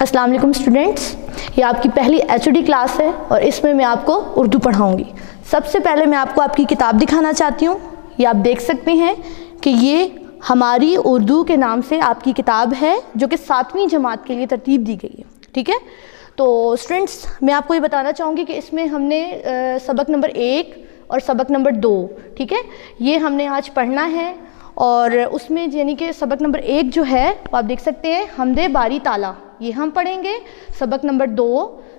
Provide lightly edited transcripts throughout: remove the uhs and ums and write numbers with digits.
السلام علیکم اسٹوڈنٹس، یہ آپ کی پہلی HOD کلاس ہے اور اس میں آپ کو اردو پڑھاؤں گی۔ سب سے پہلے میں آپ کو آپ کی کتاب دکھانا چاہتی ہوں۔ یہ آپ دیکھ سکتے ہیں کہ یہ ہماری اردو کے نام سے آپ کی کتاب ہے جو کہ 7ویں جماعت کے لیے ترتیب دی گئی ہے، ٹھیک ہے؟ تو اسٹوڈنٹس میں آپ کو یہ بتانا چاہوں گی کہ اس میں ہم نے سبق نمبر 1 اور سبق نمبر 2، ٹھیک ہے، یہ ہم نے آج پڑھنا ہے۔ اور اس میں یعنی کہ سبق نمبر 1 جو ہے وہ آپ دیکھ سکتے ہیں حمد باری تعالیٰ، یہ ہم پڑھیں گے۔ سبق نمبر 2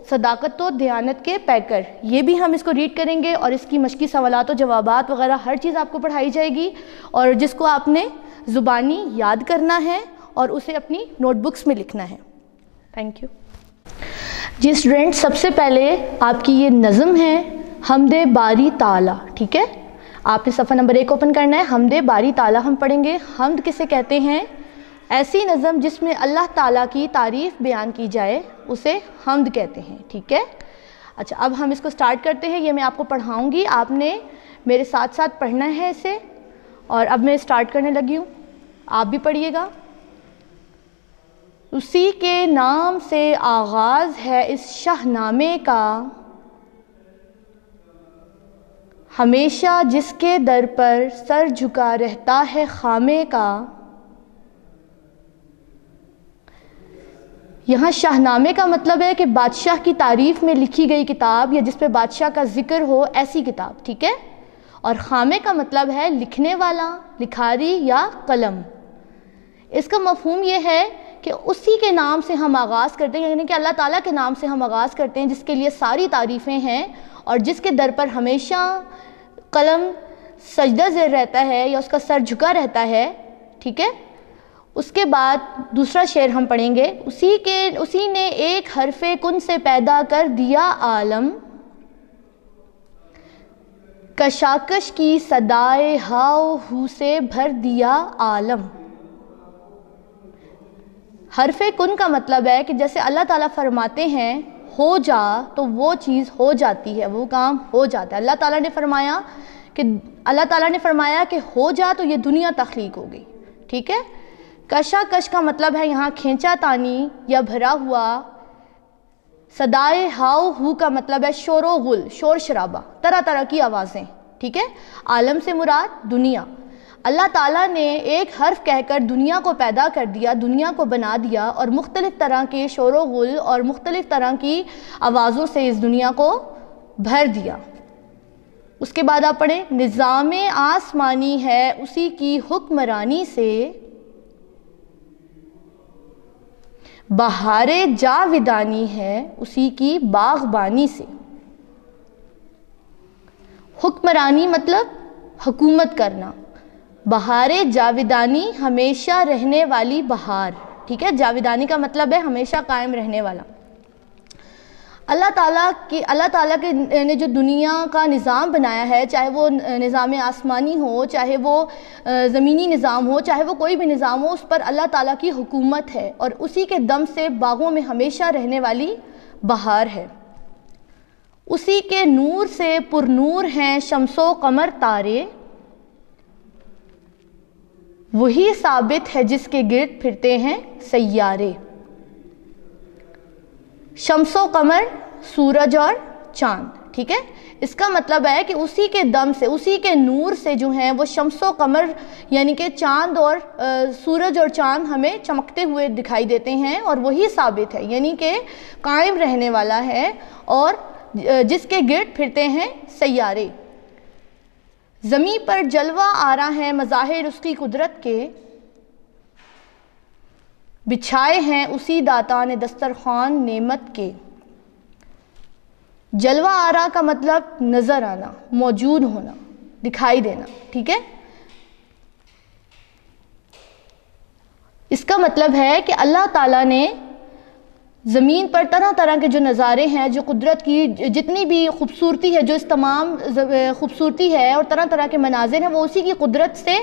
صداقت و دیانت کے پیکر، یہ بھی ہم اس کو ریڈ کریں گے اور اس کی مشقی سوالات و جوابات وغیرہ ہر چیز آپ کو پڑھائی جائے گی، اور جس کو آپ نے زبانی یاد کرنا ہے اور اسے اپنی نوٹ بکس میں لکھنا ہے۔ تھینک یو جی اسٹوڈنٹ، سب سے پہلے آپ کی یہ نظم ہے حمد باری تعالیٰ، ٹھیک ہے؟ آپ نے صفحہ نمبر 1 اوپن کرنا ہے۔ حمد باری تعالیٰ ہم پڑھیں گے۔ حمد کسے کہتے ہیں؟ ایسی نظم جس میں اللہ تعالیٰ کی تعریف بیان کی جائے اسے حمد کہتے ہیں، ٹھیک ہے؟ اچھا، اب ہم اس کو سٹارٹ کرتے ہیں۔ یہ میں آپ کو پڑھاؤں گی، آپ نے میرے ساتھ ساتھ پڑھنا ہے اسے، اور اب میں سٹارٹ کرنے لگی ہوں، آپ بھی پڑھیے گا۔ اسی کے نام سے آغاز ہے اس شاہ نامے کا، ہمیشہ جس کے در پر سر جھکا رہتا ہے خامے کا۔ یہاں شاہ نامے کا مطلب ہے کہ بادشاہ کی تعریف میں لکھی گئی کتاب یا جس پہ بادشاہ کا ذکر ہو، ایسی کتاب، ٹھیک ہے؟ اور خامے کا مطلب ہے لکھنے والا، لکھاری یا قلم۔ اس کا مفہوم یہ ہے کہ اسی کے نام سے ہم آغاز کرتے ہیں، یعنی کہ اللہ تعالیٰ کے نام سے ہم آغاز کرتے ہیں جس کے لیے ساری تعریفیں ہیں اور جس کے در پر ہمیشہ قلم سجدہ زیر رہتا ہے یا اس کا سر جھکا رہتا ہے، ٹھیک ہے؟ اس کے بعد دوسرا شعر ہم پڑھیں گے۔ اسی نے ایک حرف کن سے پیدا کر دیا عالم، کشاکش کی صدائے ہاؤ ہو سے بھر دیا عالم۔ حرف کن کا مطلب ہے کہ جیسے اللہ تعالیٰ فرماتے ہیں ہو جا تو وہ چیز ہو جاتی ہے، وہ کام ہو جاتا ہے۔ اللہ تعالیٰ نے فرمایا کہ ہو جا تو یہ دنیا تخلیق ہو گئی، ٹھیک ہے؟ کشاکش کا مطلب ہے یہاں کھینچا تانی یا بھرا ہوا۔ صدائے ہاؤ ہو کا مطلب ہے شور و غل، شور شرابہ، طرح طرح کی آوازیں، ٹھیک ہے؟ عالم سے مراد دنیا۔ اللہ تعالیٰ نے ایک حرف کہہ کر دنیا کو پیدا کر دیا، دنیا کو بنا دیا، اور مختلف طرح کے شور و غل اور مختلف طرح کی آوازوں سے اس دنیا کو بھر دیا۔ اس کے بعد آپ پڑھیں، نظام آسمانی ہے اسی کی حکمرانی سے، بہار جاودانی ہے اسی کی باغبانی سے۔ حکمرانی مطلب حکومت کرنا، بہار جاودانی ہمیشہ رہنے والی بہار، ٹھیک ہے؟ جاودانی کا مطلب ہے ہمیشہ قائم رہنے والا۔ اللہ تعالیٰ نے جو دنیا کا نظام بنایا ہے، چاہے وہ نظام آسمانی ہو، چاہے وہ زمینی نظام ہو، چاہے وہ کوئی بھی نظام ہو، اس پر اللہ تعالیٰ کی حکومت ہے اور اسی کے دم سے باغوں میں ہمیشہ رہنے والی بہار ہے۔ اسی کے نور سے پر نور ہیں شمس و قمر تارے، وہی ثابت ہے جس کے گرد پھرتے ہیں سیارے۔ شمس و قمر، سورج اور چاند، ٹھیک ہے؟ اس کا مطلب ہے کہ اسی کے دم سے، اسی کے نور سے جو ہیں وہ شمس و قمر یعنی کہ چاند اور سورج اور چاند ہمیں چمکتے ہوئے دکھائی دیتے ہیں، اور وہی ثابت ہے یعنی کہ قائم رہنے والا ہے اور جس کے گرد پھرتے ہیں سیارے۔ زمین پر جلوہ آرا ہیں مظاہر اس کی قدرت کے، بچھائے ہیں اسی داتا نے دسترخوان نعمت کے۔ جلوہ آرا کا مطلب نظر آنا، موجود ہونا، دکھائی دینا، ٹھیک ہے؟ اس کا مطلب ہے کہ اللہ تعالیٰ نے زمین پر طرح طرح کے جو نظارے ہیں، جو قدرت کی جتنی بھی خوبصورتی ہے، جو اس تمام خوبصورتی ہے اور طرح طرح کے مناظر ہیں، وہ اسی کی قدرت سے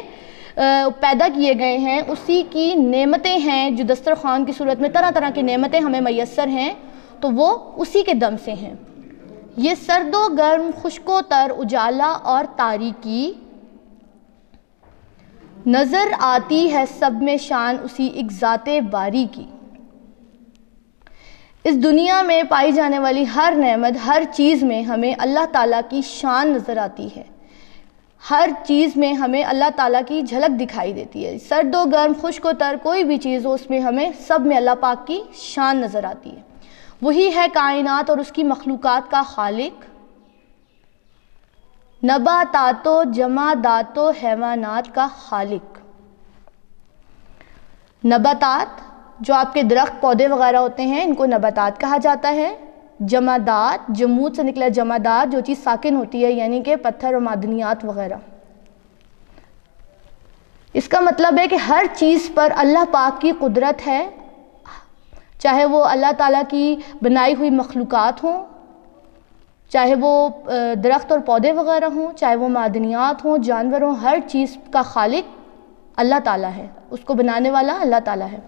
پیدا کیے گئے ہیں، اسی کی نعمتیں ہیں جو دسترخوان کی صورت میں طرح طرح کی نعمتیں ہمیں میسر ہیں، تو وہ اسی کے دم سے ہیں۔ یہ سرد و گرم، خشک و تر، اجالا اور تاریکی، نظر آتی ہے سب میں شان اسی ایک ذات باری کی۔ اس دنیا میں پائی جانے والی ہر نعمت، ہر چیز میں ہمیں اللہ تعالیٰ کی شان نظر آتی ہے، ہر چیز میں ہمیں اللہ تعالیٰ کی جھلک دکھائی دیتی ہے، سرد و گرم، خشک و تر، کوئی بھی چیز ہو اس میں ہمیں سب میں اللہ پاک کی شان نظر آتی ہے۔ وہی ہے کائنات اور اس کی مخلوقات کا خالق، نباتات و جمادات و حیوانات کا خالق۔ نباتات جو آپ کے درخت، پودے وغیرہ ہوتے ہیں، ان کو نباتات کہا جاتا ہے۔ جمادات، جمود سے نکلا جمادات، جو چیز ساکن ہوتی ہے، یعنی کہ پتھر اور معدنیات وغیرہ۔ اس کا مطلب ہے کہ ہر چیز پر اللہ پاک کی قدرت ہے، چاہے وہ اللہ تعالیٰ کی بنائی ہوئی مخلوقات ہوں، چاہے وہ درخت اور پودے وغیرہ ہوں، چاہے وہ معدنیات ہوں، جانور ہوں، ہر چیز کا خالق اللہ تعالیٰ ہے، اس کو بنانے والا اللہ تعالیٰ ہے۔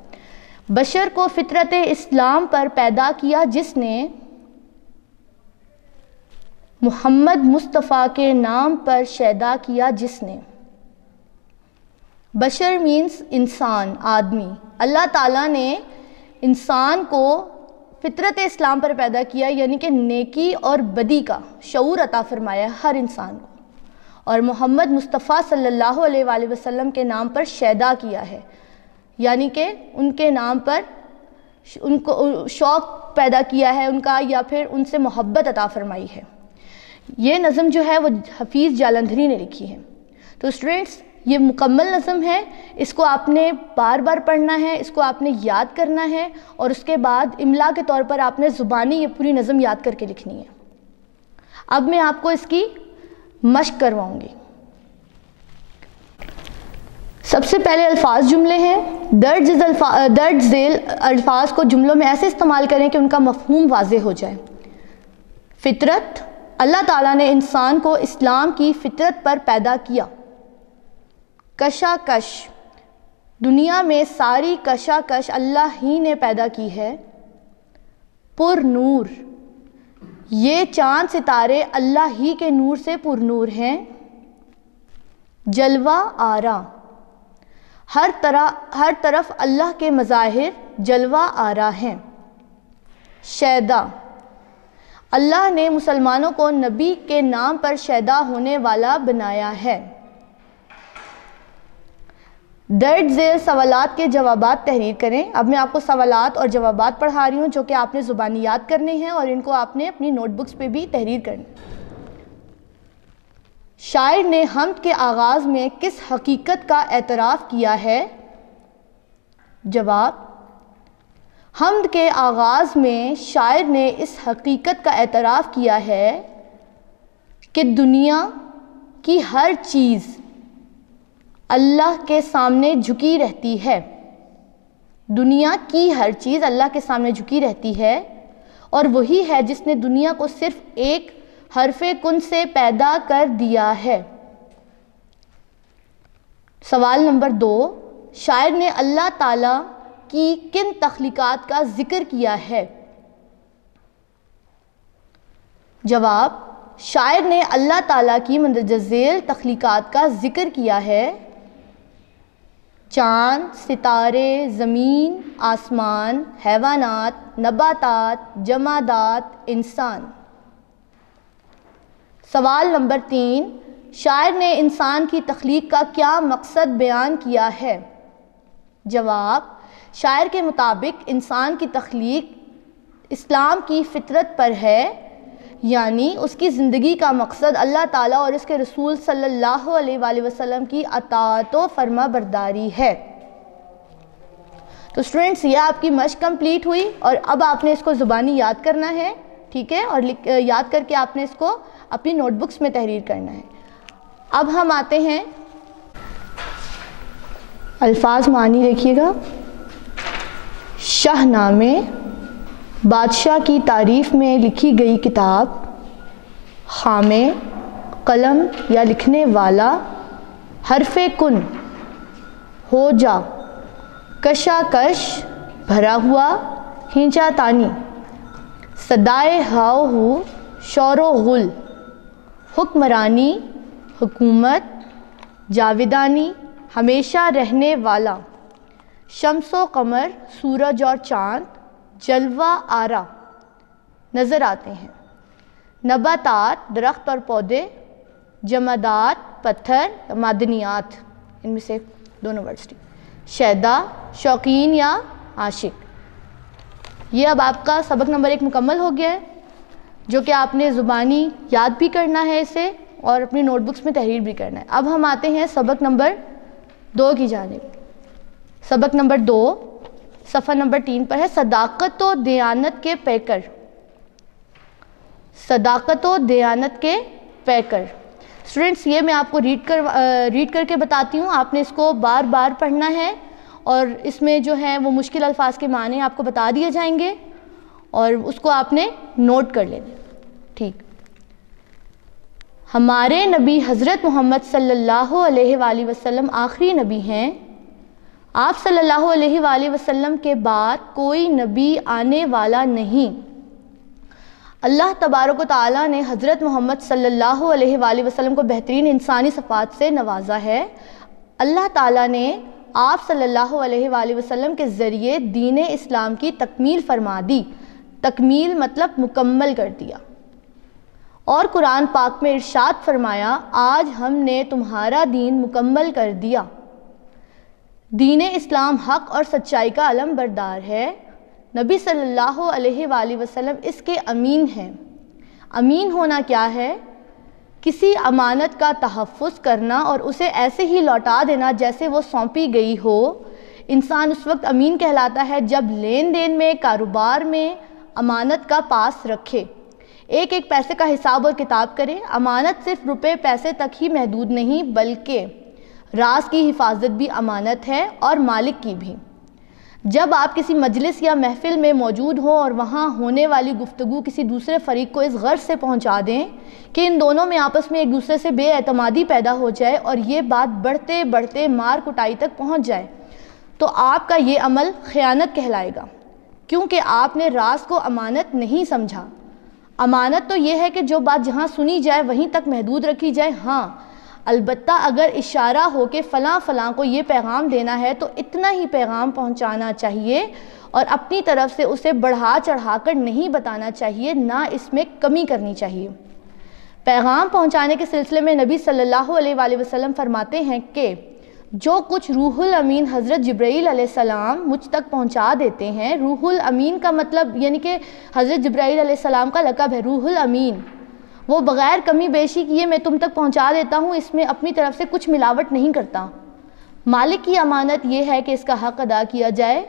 بشر کو فطرت اسلام پر پیدا کیا جس نے، محمد مصطفیٰ کے نام پر شیدا کیا جس نے۔ بشر مینس انسان، آدمی۔ اللہ تعالیٰ نے انسان کو فطرت اسلام پر پیدا کیا، یعنی کہ نیکی اور بدی کا شعور عطا فرمایا ہر انسان کو، اور محمد مصطفیٰ صلی اللہ علیہ وآلہ وسلم کے نام پر شیدا کیا ہے، یعنی کہ ان کے نام پر ان کو شوق پیدا کیا ہے ان کا، یا پھر ان سے محبت عطا فرمائی ہے۔ یہ نظم جو ہے وہ حفیظ جالندھری نے لکھی ہے۔ تو اسٹوڈنٹس، یہ مکمل نظم ہے، اس کو آپ نے بار بار پڑھنا ہے، اس کو آپ نے یاد کرنا ہے، اور اس کے بعد املا کے طور پر آپ نے زبانی یہ پوری نظم یاد کر کے لکھنی ہے۔ اب میں آپ کو اس کی مشق کرواؤں گی۔ سب سے پہلے الفاظ جملے ہیں، درج ذیل الفاظ کو جملوں میں ایسے استعمال کریں کہ ان کا مفہوم واضح ہو جائے۔ فطرت، اللہ تعالیٰ نے انسان کو اسلام کی فطرت پر پیدا کیا۔ کشاکش، دنیا میں ساری کشاکش اللہ ہی نے پیدا کی ہے۔ پر نور، یہ چاند ستارے اللہ ہی کے نور سے پر نور ہیں۔ جلوہ آرا، ہر طرف اللہ کے مظاہر جلوہ آرا ہیں۔ شیدا، اللہ نے مسلمانوں کو نبی کے نام پر شیدا ہونے والا بنایا ہے۔ درج ذیل سوالات کے جوابات تحریر کریں۔ اب میں آپ کو سوالات اور جوابات پڑھا رہی ہوں جو کہ آپ نے زبانی یاد کرنے ہیں، اور ان کو آپ نے اپنی نوٹ بکس پہ بھی تحریر کرنی۔ شاعر نے حمد کے آغاز میں کس حقیقت کا اعتراف کیا ہے؟ جواب، حمد کے آغاز میں شاعر نے اس حقیقت کا اعتراف کیا ہے کہ دنیا کی ہر چیز اللہ کے سامنے جھکی رہتی ہے۔ دنیا کی ہر چیز اللہ کے سامنے جھکی رہتی ہے، اور وہی ہے جس نے دنیا کو صرف ایک حرف کن سے پیدا کر دیا ہے۔ سوال نمبر 2، شاعر نے اللہ تعالیٰ کی کن تخلیقات کا ذکر کیا ہے؟ جواب، شاعر نے اللہ تعالیٰ کی مندرجہ ذیل تخلیقات کا ذکر کیا ہے: چاند، ستارے، زمین، آسمان، حیوانات، نباتات، جمادات، انسان۔ سوال نمبر 3، شاعر نے انسان کی تخلیق کا کیا مقصد بیان کیا ہے؟ جواب، شاعر کے مطابق انسان کی تخلیق اسلام کی فطرت پر ہے، یعنی اس کی زندگی کا مقصد اللہ تعالیٰ اور اس کے رسول صلی اللہ علیہ وآلہ وسلم کی اطاعت و فرما برداری ہے۔ تو اسٹوڈنٹس، یہ آپ کی مشق کمپلیٹ ہوئی، اور اب آپ نے اس کو زبانی یاد کرنا ہے، ٹھیک ہے، اور یاد کر کے آپ نے اس کو اپنی نوٹ بکس میں تحریر کرنا ہے۔ اب ہم آتے ہیں الفاظ معنی، دیکھیے گا۔ شاہ نامے، بادشاہ کی تعریف میں لکھی گئی کتاب۔ خامے، قلم یا لکھنے والا۔ حرف کن، ہو جا۔ کشاکش، بھرا ہوا، کھینچا تانی۔ صدائے ہاؤ ہو، شور و غل۔ حکمرانی، حکومت۔ جاویدانی، ہمیشہ رہنے والا۔ شمس و قمر، سورج اور چاند۔ جلوہ آرا نظر آتے ہیں. نباتات درخت اور پودے، جمادات پتھر معدنیات، ان میں سے دونوں ورڈز تھی. شیدا شوقین یا عاشق. یہ اب آپ کا سبق نمبر 1 مکمل ہو گیا ہے، جو کہ آپ نے زبانی یاد بھی کرنا ہے اسے اور اپنی نوٹ بکس میں تحریر بھی کرنا ہے. اب ہم آتے ہیں سبق نمبر 2 کی جانب. سبق نمبر 2 صفحہ نمبر 3 پر ہے، صداقت و دیانت کے پیکر. صداقت و دیانت کے پیکر. اسٹوڈنٹس یہ میں آپ کو ریڈ کر کے بتاتی ہوں، آپ نے اس کو بار بار پڑھنا ہے اور اس میں جو ہے وہ مشکل الفاظ کے معنی آپ کو بتا دیے جائیں گے اور اس کو آپ نے نوٹ کر لینا. ٹھیک. ہمارے نبی حضرت محمد صلی اللہ علیہ وآلہ وسلم آخری نبی ہیں. آپ صلی اللہ علیہ وآلہ وسلم کے بعد کوئی نبی آنے والا نہیں. اللہ تبارک و تعالیٰ نے حضرت محمد صلی اللہ علیہ وآلہ وسلم کو بہترین انسانی صفات سے نوازا ہے. اللہ تعالیٰ نے آپ صلی اللہ علیہ وآلہ وسلم کے ذریعے دین اسلام کی تکمیل فرما دی. تکمیل مطلب مکمل کر دیا. اور قرآن پاک میں ارشاد فرمایا، آج ہم نے تمہارا دین مکمل کر دیا. دین اسلام حق اور سچائی کا علم بردار ہے. نبی صلی اللہ علیہ وآلہ وسلم اس کے امین ہیں. امین ہونا کیا ہے؟ کسی امانت کا تحفظ کرنا اور اسے ایسے ہی لوٹا دینا جیسے وہ سونپی گئی ہو. انسان اس وقت امین کہلاتا ہے جب لین دین میں، کاروبار میں امانت کا پاس رکھے، ایک ایک پیسے کا حساب اور کتاب کرے. امانت صرف روپے پیسے تک ہی محدود نہیں بلکہ راز کی حفاظت بھی امانت ہے اور مالک کی بھی. جب آپ کسی مجلس یا محفل میں موجود ہوں اور وہاں ہونے والی گفتگو کسی دوسرے فریق کو اس غرض سے پہنچا دیں کہ ان دونوں میں آپس میں ایک دوسرے سے بے اعتمادی پیدا ہو جائے اور یہ بات بڑھتے بڑھتے مار کٹائی تک پہنچ جائے، تو آپ کا یہ عمل خیانت کہلائے گا، کیونکہ آپ نے راز کو امانت نہیں سمجھا. امانت تو یہ ہے کہ جو بات جہاں سنی جائے وہیں تک محدود رکھی جائے. ہاں البتہ اگر اشارہ ہو کہ فلاں فلاں کو یہ پیغام دینا ہے تو اتنا ہی پیغام پہنچانا چاہیے اور اپنی طرف سے اسے بڑھا چڑھا کر نہیں بتانا چاہیے، نہ اس میں کمی کرنی چاہیے. پیغام پہنچانے کے سلسلے میں نبی صلی اللہ علیہ وآلہ وسلم فرماتے ہیں کہ جو کچھ روح الامین حضرت جبرائیل علیہ السلام مجھ تک پہنچا دیتے ہیں. روح الامین کا مطلب یعنی کہ حضرت جبرائیل علیہ السلام کا لقب ہے روح الامین. وہ بغیر کمی بیشی کیے میں تم تک پہنچا دیتا ہوں، اس میں اپنی طرف سے کچھ ملاوٹ نہیں کرتا. مالک کی امانت یہ ہے کہ اس کا حق ادا کیا جائے.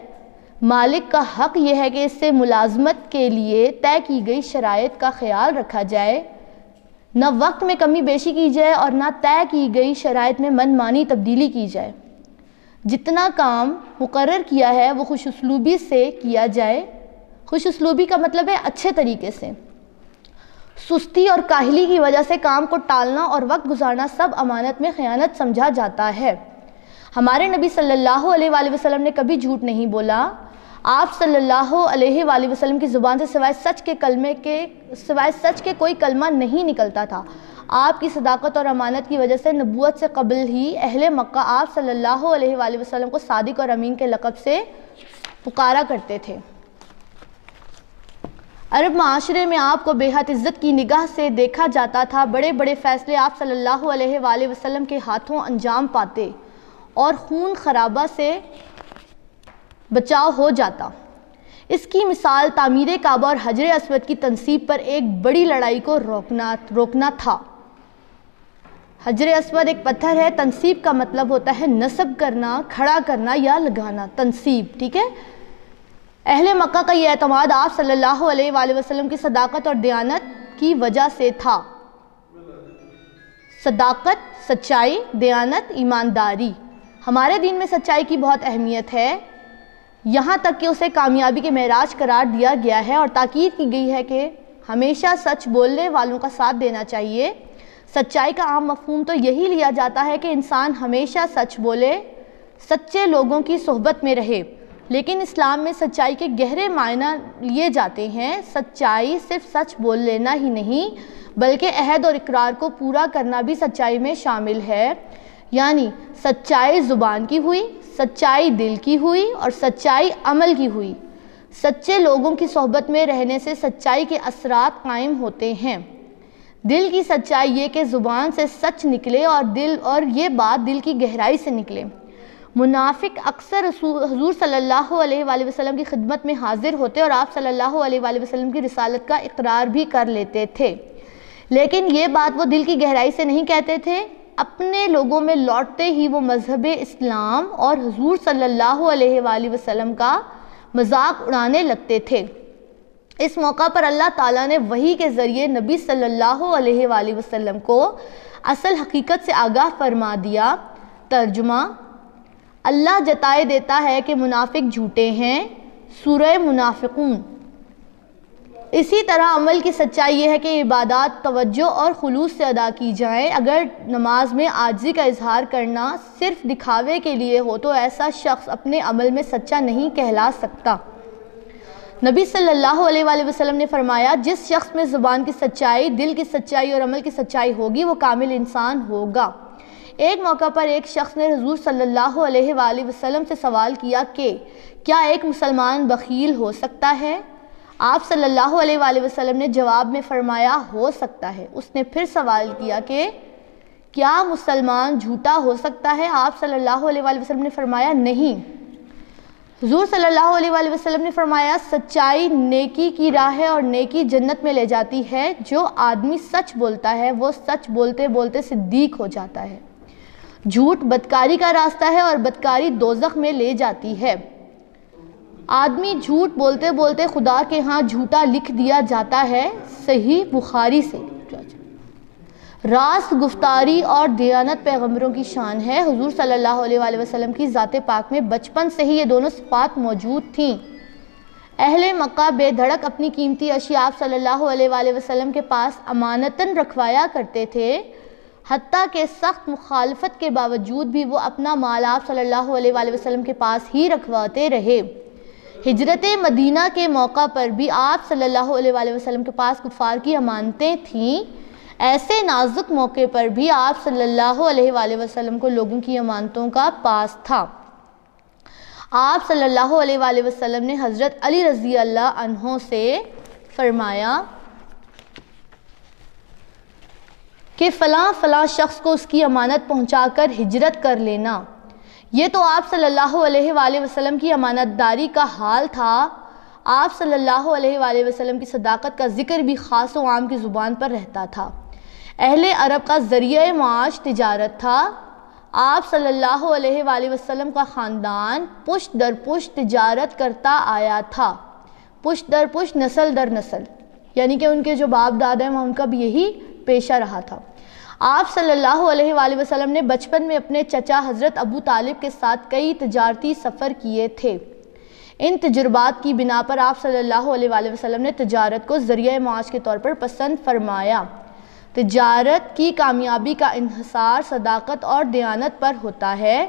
مالک کا حق یہ ہے کہ اس سے ملازمت کے لیے طے کی گئی شرائط کا خیال رکھا جائے، نہ وقت میں کمی بیشی کی جائے اور نہ طے کی گئی شرائط میں من مانی تبدیلی کی جائے. جتنا کام مقرر کیا ہے وہ خوش اسلوبی سے کیا جائے. خوش اسلوبی کا مطلب ہے اچھے طریقے سے. سستی اور کاہلی کی وجہ سے کام کو ٹالنا اور وقت گزارنا سب امانت میں خیانت سمجھا جاتا ہے. ہمارے نبی صلی اللہ علیہ وآلہ وسلم نے کبھی جھوٹ نہیں بولا. آپ صلی اللہ علیہ وآلہ وسلم کی زبان سے سوائے سچ کے کوئی کلمہ نہیں نکلتا تھا. آپ کی صداقت اور امانت کی وجہ سے نبوت سے قبل ہی اہل مکہ آپ صلی اللہ علیہ وآلہ وسلم کو صادق اور امین کے لقب سے پکارا کرتے تھے. عرب معاشرے میں آپ کو بے حد عزت کی نگاہ سے دیکھا جاتا تھا. بڑے بڑے فیصلے آپ صلی اللہ علیہ وآلہ وسلم کے ہاتھوں انجام پاتے اور خون خرابہ سے بچاؤ ہو جاتا. اس کی مثال تعمیر کعبہ اور حجر اسود کی تنصیب پر ایک بڑی لڑائی کو روکنا تھا. حجر اسود ایک پتھر ہے. تنصیب کا مطلب ہوتا ہے نصب کرنا، کھڑا کرنا یا لگانا. تنصیب، ٹھیک ہے. اہل مکہ کا یہ اعتماد آپ صلی اللہ علیہ وآلہ وسلم کی صداقت اور دیانت کی وجہ سے تھا. صداقت، سچائی، دیانت، ایمانداری. ہمارے دین میں سچائی کی بہت اہمیت ہے، یہاں تک کہ اسے کامیابی کے معراج قرار دیا گیا ہے اور تاکید کی گئی ہے کہ ہمیشہ سچ بولنے والوں کا ساتھ دینا چاہیے. سچائی کا عام مفہوم تو یہی لیا جاتا ہے کہ انسان ہمیشہ سچ بولے، سچے لوگوں کی صحبت میں رہے. لیکن اسلام میں سچائی کے گہرے معنی لیے جاتے ہیں. سچائی صرف سچ بول لینا ہی نہیں بلکہ عہد اور اقرار کو پورا کرنا بھی سچائی میں شامل ہے. یعنی سچائی زبان کی ہوئی، سچائی دل کی ہوئی اور سچائی عمل کی ہوئی. سچے لوگوں کی صحبت میں رہنے سے سچائی کے اثرات قائم ہوتے ہیں۔ دل کی سچائی یہ کہ زبان سے سچ نکلے اور یہ بات دل کی گہرائی سے نکلے۔ منافق اکثر حضور صلی اللہ علیہ وآلہ وسلم کی خدمت میں حاضر ہوتے اور آپ صلی اللہ علیہ وآلہ وسلم کی رسالت کا اقرار بھی کر لیتے تھے، لیکن یہ بات وہ دل کی گہرائی سے نہیں کہتے تھے۔ اپنے لوگوں میں لوٹتے ہی وہ مذہب اسلام اور حضور صلی اللہ علیہ وآلہ وسلم کا مذاق اڑانے لگتے تھے۔ اس موقع پر اللہ تعالیٰ نے وحی کے ذریعے نبی صلی اللہ علیہ وآلہ وسلم کو اصل حقیقت سے آگاہ فرما دیا۔ ترجمہ: اللہ جتائے دیتا ہے کہ منافق جھوٹے ہیں، سورہ منافقون۔ اسی طرح عمل کی سچائی یہ ہے کہ عبادات توجہ اور خلوص سے ادا کی جائیں۔ اگر نماز میں عاجزی کا اظہار کرنا صرف دکھاوے کے لیے ہو تو ایسا شخص اپنے عمل میں سچا نہیں کہلا سکتا۔ نبی صلی اللہ علیہ وآلہ وسلم نے فرمایا، جس شخص میں زبان کی سچائی، دل کی سچائی اور عمل کی سچائی ہوگی وہ کامل انسان ہوگا۔ ایک موقع پر ایک شخص نے حضور صلی اللہ علیہ وآلہ وسلم سے سوال کیا کہ کیا ایک مسلمان بخیل ہو سکتا ہے؟ آپ صلی اللہ علیہ وآلہ وسلم نے جواب میں فرمایا، ہو سکتا ہے۔ اس نے پھر سوال کیا کہ کیا مسلمان جھوٹا ہو سکتا ہے؟ آپ صلی اللہ علیہ وآلہ وسلم نے فرمایا، نہیں۔ حضور صلی اللہ علیہ وآلہ وسلم نے فرمایا، سچائی نیکی کی راہ ہے اور نیکی جنت میں لے جاتی ہے۔ جو آدمی سچ بولتا ہے وہ سچ بولتے بولتے صدیق ہو جاتا ہے۔ جھوٹ بدکاری کا راستہ ہے اور بدکاری دوزخ میں لے جاتی ہے۔ آدمی جھوٹ بولتے بولتے خدا کے ہاں جھوٹا لکھ دیا جاتا ہے۔ صحیح بخاری سے۔ راست گفتاری اور دیانت پیغمبروں کی شان ہے۔ حضور صلی اللہ علیہ وآلہ وسلم کی ذات پاک میں بچپن سے ہی یہ دونوں صفات موجود تھیں۔ اہل مکہ بے دھڑک اپنی قیمتی اشیاء آپ صلی اللہ علیہ وآلہ وسلم کے پاس امانتاً رکھوایا کرتے تھے، حتیٰ کہ سخت مخالفت کے باوجود بھی وہ اپنا مال آپ صلی اللہ علیہ وآلہ وسلم کے پاس ہی رکھواتے رہے۔ ہجرت مدینہ کے موقع پر بھی آپ صلی اللہ علیہ وآلہ وسلم کے پاس کفار کی امانتیں تھیں۔ ایسے نازک موقع پر بھی آپ صلی اللہ علیہ وآلہ وسلم کو لوگوں کی امانتوں کا پاس تھا۔ آپ صلی اللہ علیہ وآلہ وسلم نے حضرت علی رضی اللہ عنہ سے فرمایا کہ فلاں فلاں شخص کو اس کی امانت پہنچا کر ہجرت کر لینا۔ یہ تو آپ صلی اللہ علیہ وآلہ وسلم کی امانت داری کا حال تھا۔ آپ صلی اللہ علیہ وآلہ وسلم کی صداقت کا ذکر بھی خاص و عام کی زبان پر رہتا تھا۔ اہل عرب کا ذریعہ معاش تجارت تھا۔ آپ صلی اللہ علیہ وآلہ وسلم کا خاندان پشت در پشت تجارت کرتا آیا تھا، پشت در پشت، نسل در نسل، یعنی کہ ان کے جو باپ دادا ہیں ان کا بھی یہی پیشہ رہا تھا۔ آپ صلی اللہ علیہ وآلہ وسلم نے بچپن میں اپنے چچا حضرت ابو طالب کے ساتھ کئی تجارتی سفر کیے تھے۔ ان تجربات کی بنا پر آپ صلی اللہ علیہ وآلہ وسلم نے تجارت کو ذریعہ معاش کے طور پر پسند فرمایا۔ تجارت کی کامیابی کا انحصار صداقت اور دیانت پر ہوتا ہے۔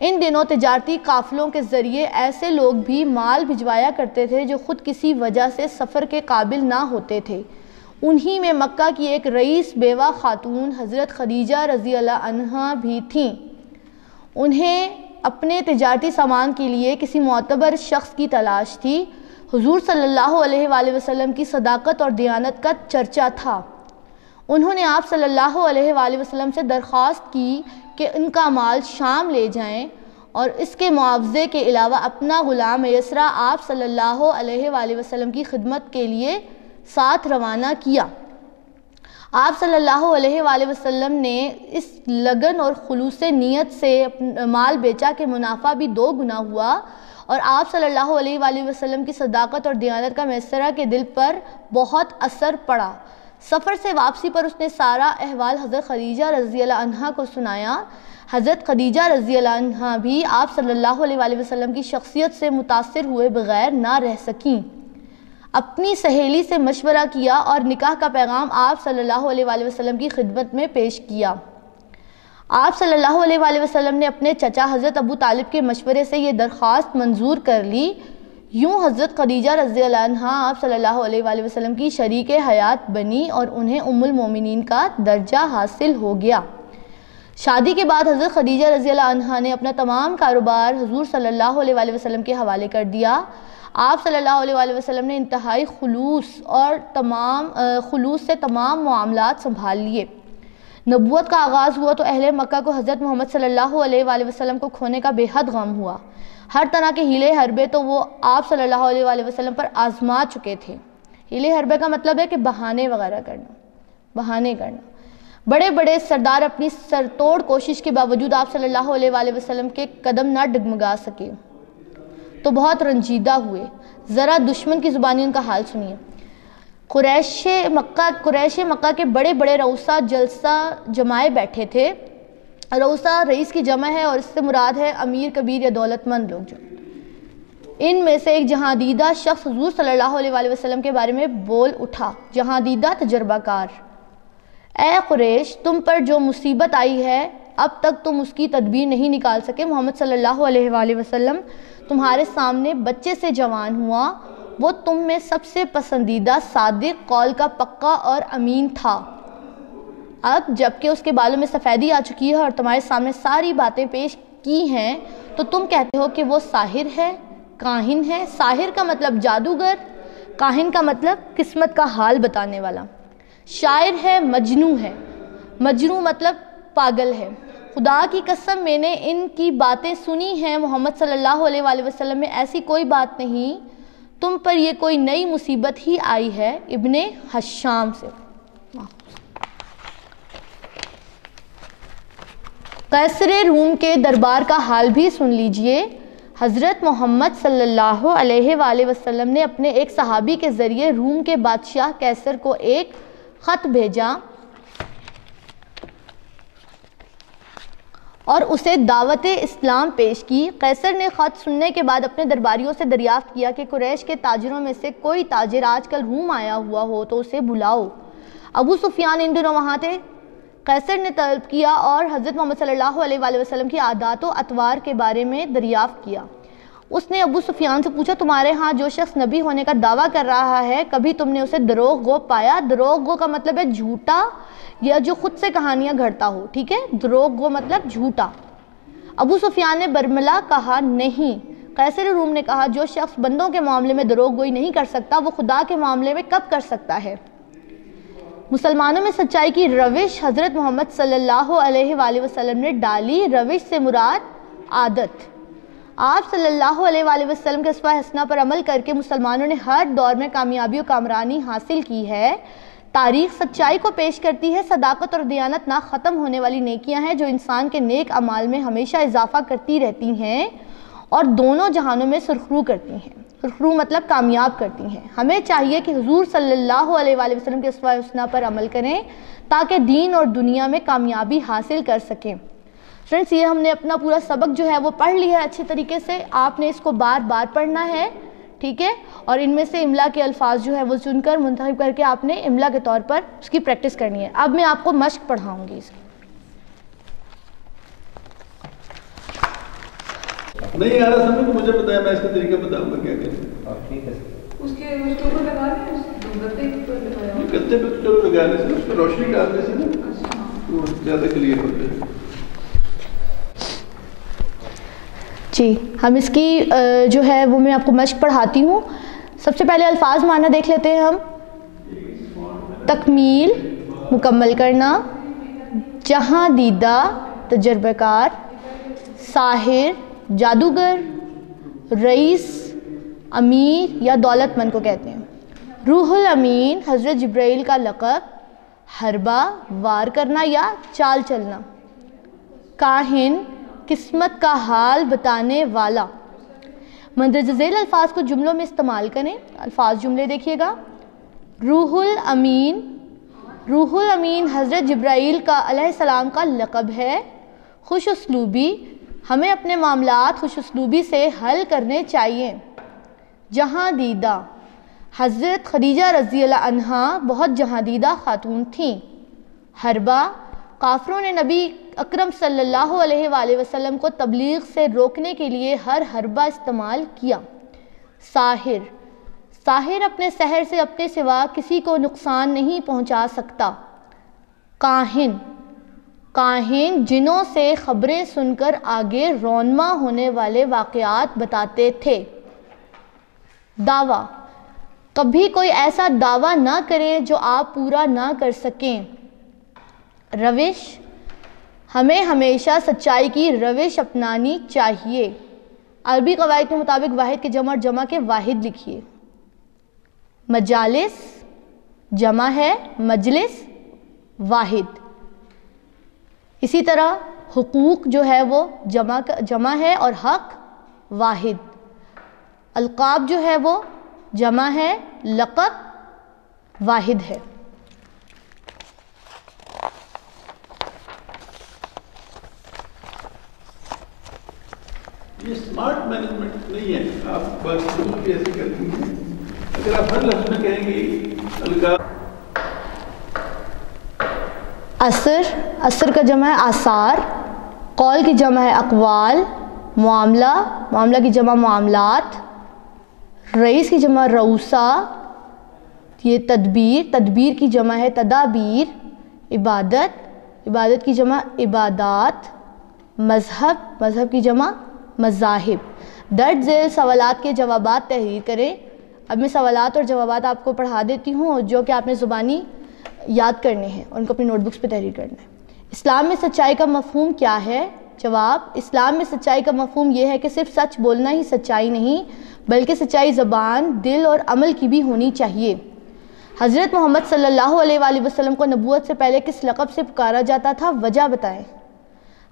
ان دنوں تجارتی قافلوں کے ذریعے ایسے لوگ بھی مال بھجوایا کرتے تھے جو خود کسی وجہ سے سفر کے قابل نہ ہوتے تھے۔ انہی میں مکہ کی ایک رئیس بیوہ خاتون حضرت خدیجہ رضی اللہ عنہا بھی تھیں۔ انہیں اپنے تجارتی سامان کے لیے کسی معتبر شخص کی تلاش تھی۔ حضور صلی اللہ علیہ وآلہ وسلم کی صداقت اور دیانت کا چرچا تھا۔ انہوں نے آپ صلی اللہ علیہ وآلہ وسلم سے درخواست کی کہ ان کا مال شام لے جائیں اور اس کے معاوضے کے علاوہ اپنا غلام یسریٰ آپ صلی اللہ علیہ وآلہ وسلم کی خدمت کے لیے ساتھ روانہ کیا۔ آپ صلی اللہ علیہ وآلہ وسلم نے اس لگن اور خلوص نیت سے مال بیچا کہ منافع بھی 2 گنا ہوا، اور آپ صلی اللہ علیہ وآلہ وسلم کی صداقت اور دیانت کا میسرہ کے دل پر بہت اثر پڑا۔ سفر سے واپسی پر اس نے سارا احوال حضرت خدیجہ رضی اللہ عنہا کو سنایا۔ حضرت خدیجہ رضی اللہ عنہا بھی آپ صلی اللہ علیہ وآلہ وسلم کی شخصیت سے متاثر ہوئے بغیر نہ رہ سکیں۔ اپنی سہیلی سے مشورہ کیا اور نکاح کا پیغام آپ صلی اللہ علیہ وآلہ وسلم کی خدمت میں پیش کیا۔ آپ صلی اللہ علیہ وآلہ وسلم نے اپنے چچا حضرت ابو طالب کے مشورے سے یہ درخواست منظور کر لی۔ یوں حضرت خدیجہ رضی اللہ عنہا آپ صلی اللہ علیہ وآلہ وسلم کی شریک حیات بنی اور انہیں ام المومنین کا درجہ حاصل ہو گیا۔ شادی کے بعد حضرت خدیجہ رضی اللہ عنہا نے اپنا تمام کاروبار حضور صلی اللہ علیہ وآلہ وسلم کے حوالے کر دیا۔ آپ صلی اللہ علیہ وآلہ وسلم نے انتہائی خلوص سے تمام معاملات سنبھال لیے۔ نبوت کا آغاز ہوا تو اہل مکہ کو حضرت محمد صلی اللہ علیہ وآلہ وسلم کو کھونے کا بے حد غم ہوا۔ ہر طرح کے ہیلے حربے تو وہ آپ صلی اللہ علیہ وآلہ وسلم پر آزما چکے تھے۔ ہیلے حربے کا مطلب ہے کہ بہانے وغیرہ کرنا، بہانے کرنا۔ بڑے بڑے سردار اپنی سرتوڑ کوشش کے باوجود آپ صلی اللہ علیہ وآلہ وسلم کے قدم نہ ڈگمگا سکے تو بہت رنجیدہ ہوئے۔ ذرا دشمن کی زبانی ان کا حال سنیے۔ قریش مکہ کے بڑے بڑے رؤسا جلسہ جمائے بیٹھے تھے۔ رؤسا رئیس کی جمع ہے اور اس سے مراد ہے امیر کبیر یا دولت مند لوگ۔ جو ان میں سے ایک جہاندیدہ شخص حضور صلی اللہ علیہ وآلہ وسلم کے بارے میں بول اٹھا، جہاندیدہ تجربہ کار: اے قریش، تم پر جو مصیبت آئی ہے اب تک تم اس کی تدبیر نہیں نکال سکے۔ محمد صلی اللہ علیہ وآلہ وسلم تمہارے سامنے بچے سے جوان ہوا، وہ تم میں سب سے پسندیدہ، صادق، قول کا پکا اور امین تھا۔ اب جبکہ اس کے بالوں میں سفیدی آ چکی ہے اور تمہارے سامنے ساری باتیں پیش کی ہیں تو تم کہتے ہو کہ وہ ساحر ہے، کاہن ہے۔ ساحر کا مطلب جادوگر، کاہن کا مطلب قسمت کا حال بتانے والا، شاعر ہے، مجنوں ہے، مجنوں مطلب پاگل ہے۔ خدا کی قسم میں نے ان کی باتیں سنی ہیں، محمد صلی اللہ علیہ وآلہ وسلم میں ایسی کوئی بات نہیں، تم پر یہ کوئی نئی مصیبت ہی آئی ہے۔ ابن حشام سے۔ قیصر روم کے دربار کا حال بھی سن لیجئے۔ حضرت محمد صلی اللہ علیہ وآلہ وسلم نے اپنے ایک صحابی کے ذریعے روم کے بادشاہ قیصر کو ایک خط بھیجا اور اسے دعوت اسلام پیش کی۔ قیصر نے خط سننے کے بعد اپنے درباریوں سے دریافت کیا کہ قریش کے تاجروں میں سے کوئی تاجر آج کل روم آیا ہوا ہو تو اسے بلاؤ۔ ابو سفیان ان دنوں وہاں تھے۔ قیصر نے طلب کیا اور حضرت محمد صلی اللہ علیہ وآلہ وسلم کی عادات و اطوار کے بارے میں دریافت کیا۔ اس نے ابو سفیان سے پوچھا، تمہارے ہاں جو شخص نبی ہونے کا دعویٰ کر رہا ہے، کبھی تم نے اسے دروغ گو پایا؟ دروغ گو کا مطلب ہے جھوٹا یا جو خود سے کہانیاں گھڑتا ہو، ٹھیک ہے؟ دروغ گو مطلب جھوٹا۔ ابو سفیان نے برملا کہا، نہیں۔ قیصر روم نے کہا، جو شخص بندوں کے معاملے میں دروغ گوئی نہیں کر سکتا وہ خدا کے معاملے میں کب کر سکتا ہے؟ مسلمانوں میں سچائی کی روش حضرت محمد صلی اللہ علیہ وآلہ وسلم نے ڈالی۔ روش سے مراد عادت۔ آپ صلی اللہ علیہ وآلہ وسلم کے اسوہ حسنہ پر عمل کر کے مسلمانوں نے ہر دور میں کامیابی و کامرانی حاصل کی ہے۔ تاریخ سچائی کو پیش کرتی ہے۔ صداقت اور دیانت نہ ختم ہونے والی نیکیاں ہیں جو انسان کے نیک اعمال میں ہمیشہ اضافہ کرتی رہتی ہیں اور دونوں جہانوں میں سرخرو کرتی ہیں۔ سرخرو مطلب کامیاب کرتی ہیں۔ ہمیں چاہیے کہ حضور صلی اللہ علیہ وآلہ وسلم کے اسوہ حسنہ پر عمل کریں تاکہ دین اور دنیا میں کامیابی حاصل کر سکیں۔ فرینڈس، یہ ہم نے اپنا پورا سبق جو ہے وہ پڑھ لیا ہے اچھی طریقے سے۔ آپ نے اس کو بار بار پڑھنا ہے، ٹھیک ہے؟ اور ان میں سے املا کے الفاظ جو ہے وہ چن کر منتخب کر کے آپ نے املا کے طور پر اس کی پریکٹس کرنی ہے۔ اب میں آپ کو مشق پڑھاؤں گی اس کی۔ نہیں آ رہا سمجھ تو مجھے بتایا، میں اس کا طریقہ بتاؤں گا کیا کہتے ہیں۔ اس کے اوپر لگا لیں، گتے پر لگایا، گتے پہ چلو لگانے سے اس پہ روشنی ڈالنے سے نا وہ زیادہ کلیئر ہوتا ہے۔ جی، ہم اس کی جو ہے وہ میں آپ کو مشق پڑھاتی ہوں۔ سب سے پہلے الفاظ معنی دیکھ لیتے ہیں ہم۔ تکمیل، مکمل کرنا، جہاں دیدہ، تجربہ کار، ساحر، جادوگر، رئیس، امیر یا دولت مند کو کہتے ہیں۔ روح الامین، حضرت جبرائیل کا لقب، حربہ، وار کرنا یا چال چلنا، کاہن، قسمت کا حال بتانے والا۔ مندرجہ ذیل الفاظ کو جملوں میں استعمال کریں۔ الفاظ جملے دیکھیے گا۔ روح الامین، روح الامین حضرت جبرائیل کا علیہ السلام کا لقب ہے۔ خوش اسلوبی، ہمیں اپنے معاملات خوش اسلوبی سے حل کرنے چاہیے۔ جہاں دیدہ، حضرت خدیجہ رضی اللہ عنہا بہت جہاں دیدہ خاتون تھیں۔ حربہ، کافروں نے نبی اکرم صلی اللہ علیہ وآلہ وسلم کو تبلیغ سے روکنے کے لیے ہر حربہ استعمال کیا۔ ساحر، ساحر اپنے سحر سے اپنے سوا کسی کو نقصان نہیں پہنچا سکتا۔ کاہن، کاہن جنوں سے خبریں سن کر آگے رونما ہونے والے واقعات بتاتے تھے۔ دعویٰ، کبھی کوئی ایسا دعویٰ نہ کریں جو آپ پورا نہ کر سکیں. روش، ہمیں ہمیشہ سچائی کی روش اپنانی چاہیے. عربی قواعد کے مطابق واحد کے جمع اور جمع کے واحد لکھیے. مجالس جمع ہے، مجلس واحد. اسی طرح حقوق جو ہے وہ جمع ہے اور حق واحد. القاب جو ہے وہ جمع ہے، لقب واحد ہے. یہ اسمارٹ مینجمنٹ نہیں ہے. آپ بات بھی ایسی کرتی ہیں. اگر آپ ہر لفظ میں کہیں گے القاب. اثر کا جمع ہے آثار. قول کی جمع ہے اقوال. معاملہ کی جمع معاملات. رئیس کی جمع رؤسا. یہ تدبیر کی جمع ہے تدابیر. عبادت کی جمع عبادات. مذہب کی جمع مذاہب. درج ذیل سوالات کے جوابات تحریر کریں. اب میں سوالات اور جوابات آپ کو پڑھا دیتی ہوں جو کہ آپ نے زبانی یاد کرنے ہیں اور ان کو اپنی نوٹ بکس پہ تحریر کرنا ہے. اسلام میں سچائی کا مفہوم کیا ہے؟ جواب، اسلام میں سچائی کا مفہوم یہ ہے کہ صرف سچ بولنا ہی سچائی نہیں بلکہ سچائی زبان، دل اور عمل کی بھی ہونی چاہیے. حضرت محمد صلی اللہ علیہ وآلہ وسلم کو نبوت سے پہلے کس لقب سے پکارا جاتا تھا؟ وجہ بتائیں.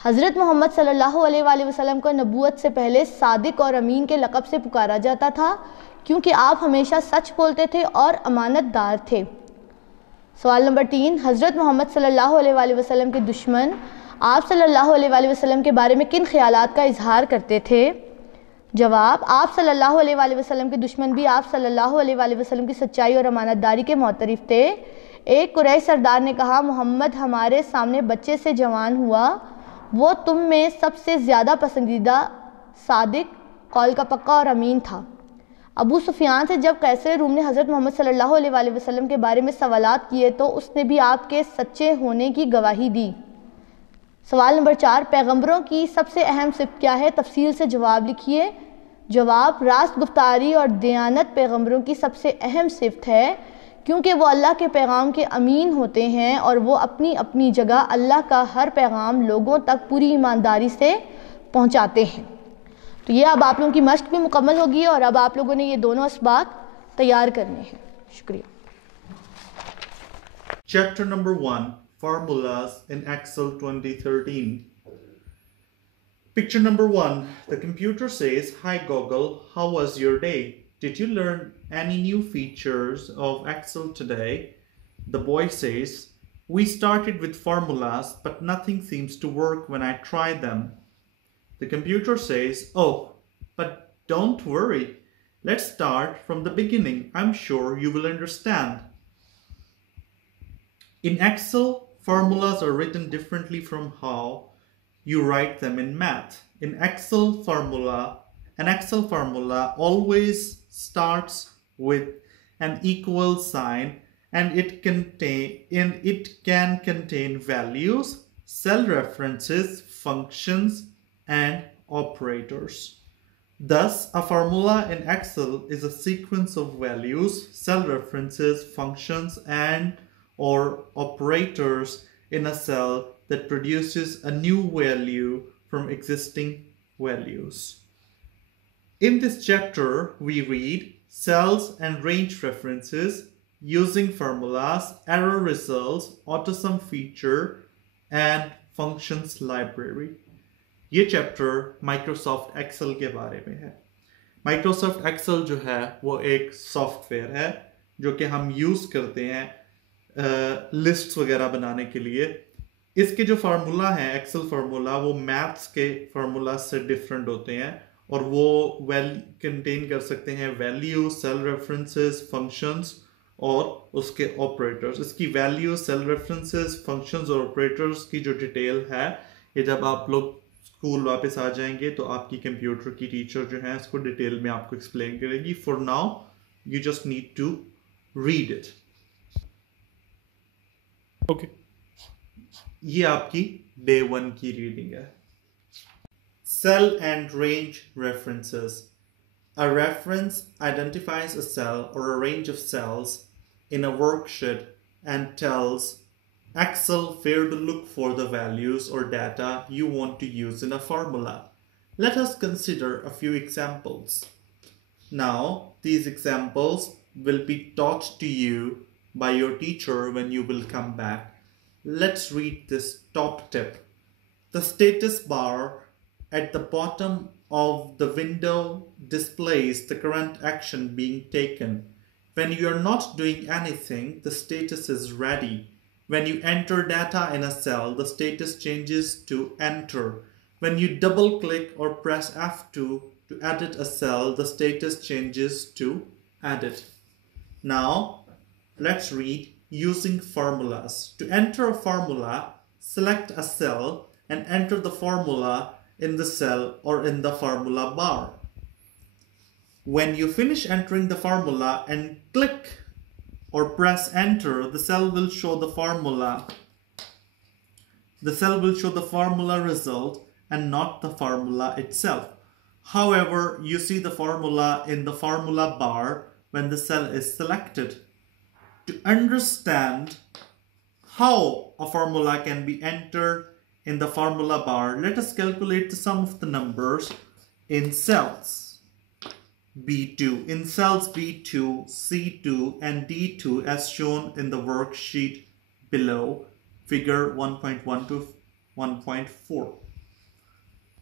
حضرت محمد صلی اللہ علیہ وآلہ وسلم کو نبوت سے پہلے صادق اور امین کے لقب سے پکارا جاتا تھا کیونکہ آپ ہمیشہ سچ بولتے تھے اور امانت دار تھے. سوال نمبر 3، حضرت محمد صلی اللہ علیہ وآلہ وسلم کے دشمن آپ صلی اللہ علیہ وآلہ وسلم کے بارے میں کن خیالات کا اظہار کرتے تھے؟ جواب، آپ صلی اللہ علیہ وآلہ وسلم کے دشمن بھی آپ صلی اللہ علیہ وآلہ وسلم کی سچائی اور امانت داری کے معترف تھے. ایک قریش سردار نے کہا، محمد ہمارے سامنے بچے سے جوان ہوا، وہ تم میں سب سے زیادہ پسندیدہ، صادق، قول کا پکا اور امین تھا. ابو سفیان سے جب قیصر روم نے حضرت محمد صلی اللہ علیہ وآلہ وسلم کے بارے میں سوالات کیے تو اس نے بھی آپ کے سچے ہونے کی گواہی دی. سوال نمبر 4، پیغمبروں کی سب سے اہم صفت کیا ہے؟ تفصیل سے جواب لکھیے. جواب، راست گفتاری اور دیانت پیغمبروں کی سب سے اہم صفت ہے کیونکہ وہ اللہ کے پیغام کے امین ہوتے ہیں اور وہ اپنی اپنی جگہ اللہ کا ہر پیغام لوگوں تک پوری ایمانداری سے پہنچاتے ہیں. تو یہ اب آپ لوگوں کی مشق بھی مکمل ہوگی اور اب آپ لوگوں نے یہ دونوں اسباق تیار کرنے ہیں. شکریہ. Chapter number 1, Formulas in Excel 2013. Picture number 1, the computer says, "Hi Google, how was your day? Did you learn any new features of Excel today?" The boy says, "We started with formulas, but nothing seems to work when I try them." The computer says, "Oh, but don't worry. Let's start from the beginning. I'm sure you will understand." In Excel, formulas are written differently from how you write them in math. An Excel formula always starts with an equal sign and it can contain values, cell references, functions, and operators. Thus, a formula in Excel is a sequence of values, cell references, functions, and or operators in a cell that produces a new value from existing values. In this chapter, we read cells and range references, using formulas, error results, AutoSum feature, and functions library. یہ chapter Microsoft Excel کے بارے میں ہے. Microsoft Excel جو ہے وہ ایک soft where ہے جو کہ ہم یوز کرتے ہیں لسٹس وغیرہ بنانے کے لیے. اس کے جو فارمولا ہیں ایکسل فارمولا وہ میتھس کے فارمولا سے ڈفرینٹ ہوتے ہیں اور وہ کنٹین کر سکتے ہیں ویلیو، سیل ریفرنسز، فنکشنز اور اس کے آپریٹرز. اس کی ویلیو، سیل ریفرنسز، فنکشنز اور آپریٹرز کی جو ڈیٹیل ہے یہ جب آپ لوگ اسکول واپس آ جائیں گے تو آپ کی کمپیوٹر کی ٹیچر جو ہیں اس کو ڈیٹیل میں آپ کو ایکسپلین کرے گی. For now you just need to read it. Okay, یہ آپ کی ڈے 1 کی ریڈنگ ہے. Cell and range references. A reference identifies a cell or a range of cells in a worksheet and tells Excel where to look for the values or data you want to use in a formula. Let us consider a few examples. Now, these examples will be taught to you by your teacher when you will come back. Let's read this top tip. The status bar at the bottom of the window displays the current action being taken. When you are not doing anything, the status is ready. When you enter data in a cell, the status changes to enter. When you double click or press F2 to edit a cell, the status changes to edit. Now, let's read using formulas. To enter a formula, select a cell and enter the formula in the cell or in the formula bar. When you finish entering the formula and click or press enter, the cell will show the formula. The cell will show the formula result and not the formula itself. However, you see the formula in the formula bar when the cell is selected. To understand how a formula can be entered in the formula bar, let us calculate the sum of the numbers in cells B2. In cells B2, C2 and D2 as shown in the worksheet below, figure 1.1 to 1.4.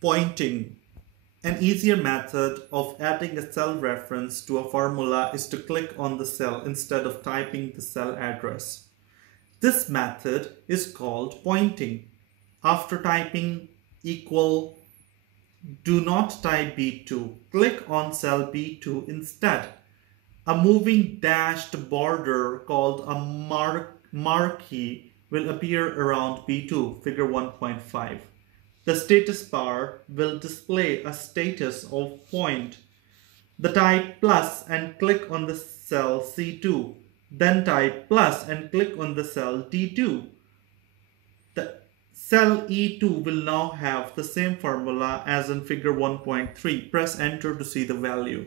Pointing. An easier method of adding a cell reference to a formula is to click on the cell instead of typing the cell address. This method is called pointing. After typing equal, do not type B2. Click on cell B2 instead. A moving dashed border called a marquee will appear around B2, figure 1.5. The status bar will display a status of point. The type plus and click on the cell C2. Then type plus and click on the cell D2. The cell E2 will now have the same formula as in figure 1.3. Press enter to see the value.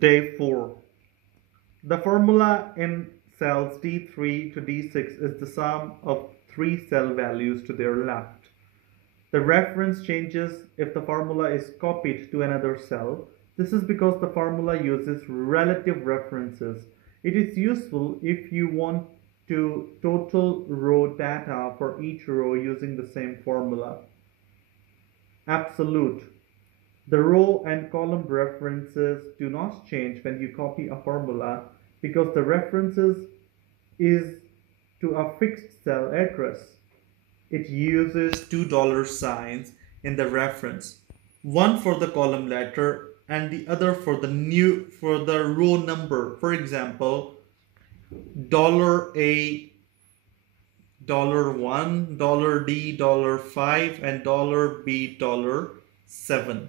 Day 4. The formula in cells D3 to D6 is the sum of 3 cell values to their left. The reference changes if the formula is copied to another cell. This is because the formula uses relative references. It is useful if you want to total row data for each row using the same formula. Absolute. The row and column references do not change when you copy a formula because the references is to a fixed cell address. It uses $2 signs in the reference, one for the column letter and the other for the row number. For example, $A, $1, $D, $5 and $B, $7.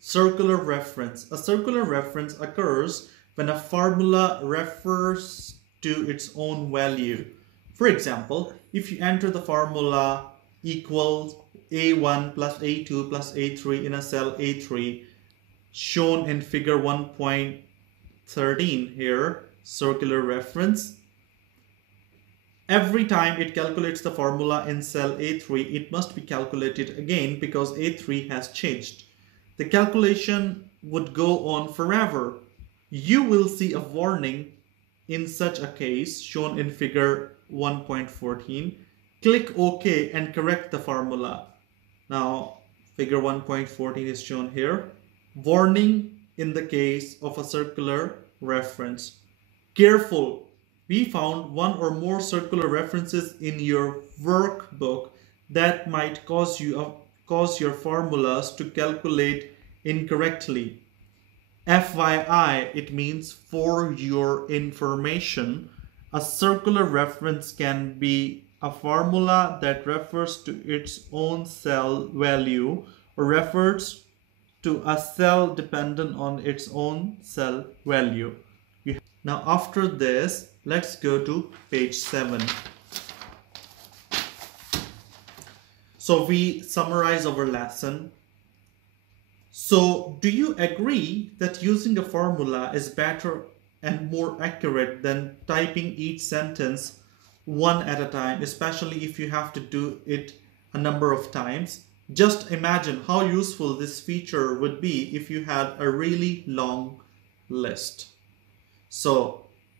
Circular reference. A circular reference occurs when a formula refers to its own value. For example, if you enter the formula equals A1 plus A2 plus A3 in a cell A3 shown in figure 1.13 here, circular reference. Every time it calculates the formula in cell A3, it must be calculated again because A3 has changed. The calculation would go on forever. You will see a warning in such a case shown in figure 1.14. Click OK and correct the formula. Now, figure 1.14 is shown here. Warning in the case of a circular reference. Careful! We found one or more circular references in your workbook that might cause your formulas to calculate incorrectly. FYI, it means for your information, a circular reference can be a formula that refers to its own cell value or refers to a cell dependent on its own cell value. Now after this, let's go to page 7. So we summarize our lesson. So do you agree that using a formula is better and more accurate than typing each sentence one at a time, especially if you have to do it a number of times? Just imagine how useful this feature would be if you had a really long list. So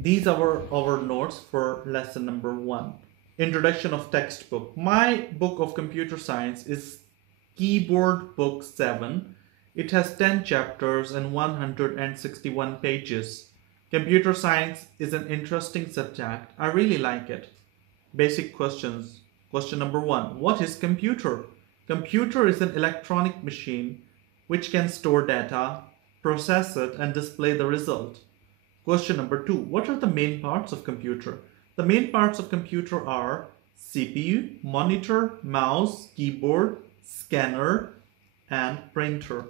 These are our notes for lesson number 1. Introduction of textbook. My book of computer science is Keyboard Book 7. It has 10 chapters and 161 pages. Computer science is an interesting subject. I really like it. Basic questions. Question number 1. What is computer? Computer is an electronic machine which can store data, process it, and display the result. Question number 2. What are the main parts of computer? The main parts of computer are CPU, monitor, mouse, keyboard, scanner, and printer.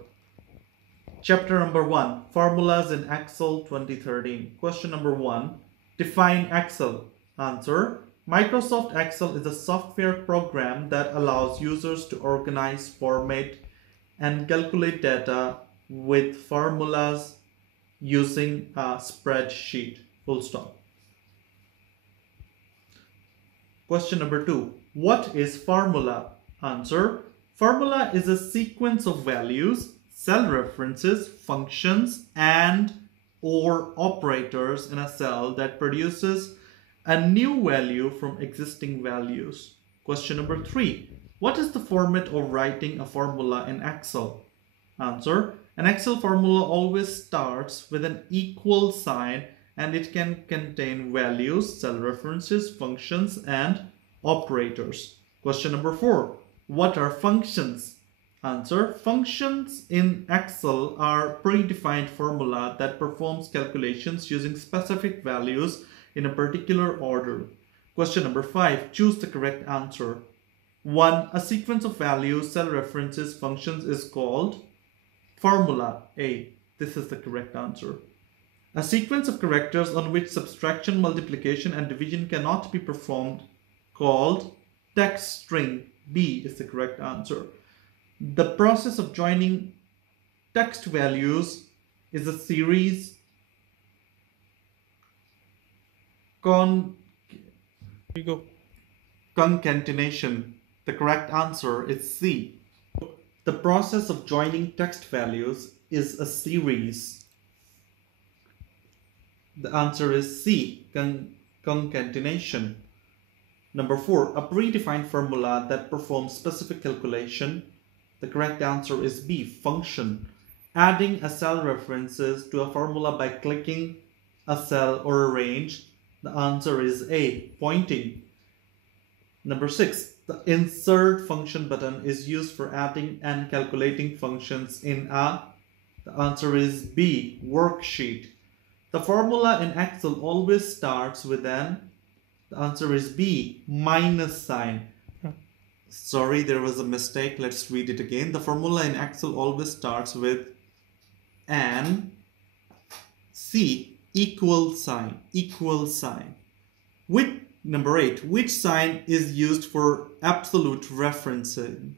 Chapter number 1. Formulas in Excel 2013. Question number 1. Define Excel. Answer. Microsoft Excel is a software program that allows users to organize, format, and calculate data with formulas using a spreadsheet. Full stop. Question number 2. What is formula? Answer. Formula is a sequence of values, cell references, functions, and or operators in a cell that produces a new value from existing values. Question number 3. What is the format of writing a formula in Excel? Answer. An Excel formula always starts with an equal sign and it can contain values, cell references, functions, and operators. Question number 4. What are functions? Answer. Functions in Excel are predefined formula that performs calculations using specific values in a particular order. Question number 5. Choose the correct answer. 1. A sequence of values, cell references, functions is called formula. A. This is the correct answer. A sequence of characters on which subtraction, multiplication, and division cannot be performed called text string. B is the correct answer. The process of joining text values is a series concatenation. The correct answer is C. The process of joining text values is a series. The answer is C. Concatenation. Number 4. A predefined formula that performs specific calculation. The correct answer is B. Function. Adding a cell references to a formula by clicking a cell or a range. The answer is A. Pointing. Number 6. The insert function button is used for adding and calculating functions in a. The answer is B. Worksheet. The formula in Excel always starts with an. The answer is B. Minus sign. Sorry, there was a mistake. Let's read it again. The formula in Excel always starts with an. C. Equal sign. Equal sign. With number 8. Which sign is used for absolute referencing?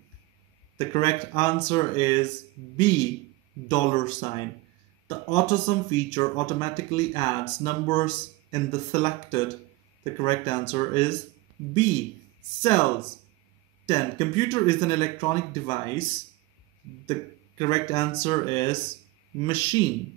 The correct answer is B. $sign. The AutoSum feature automatically adds numbers in the selected. The correct answer is B. Cells. 10. Computer is an electronic device. The correct answer is machine.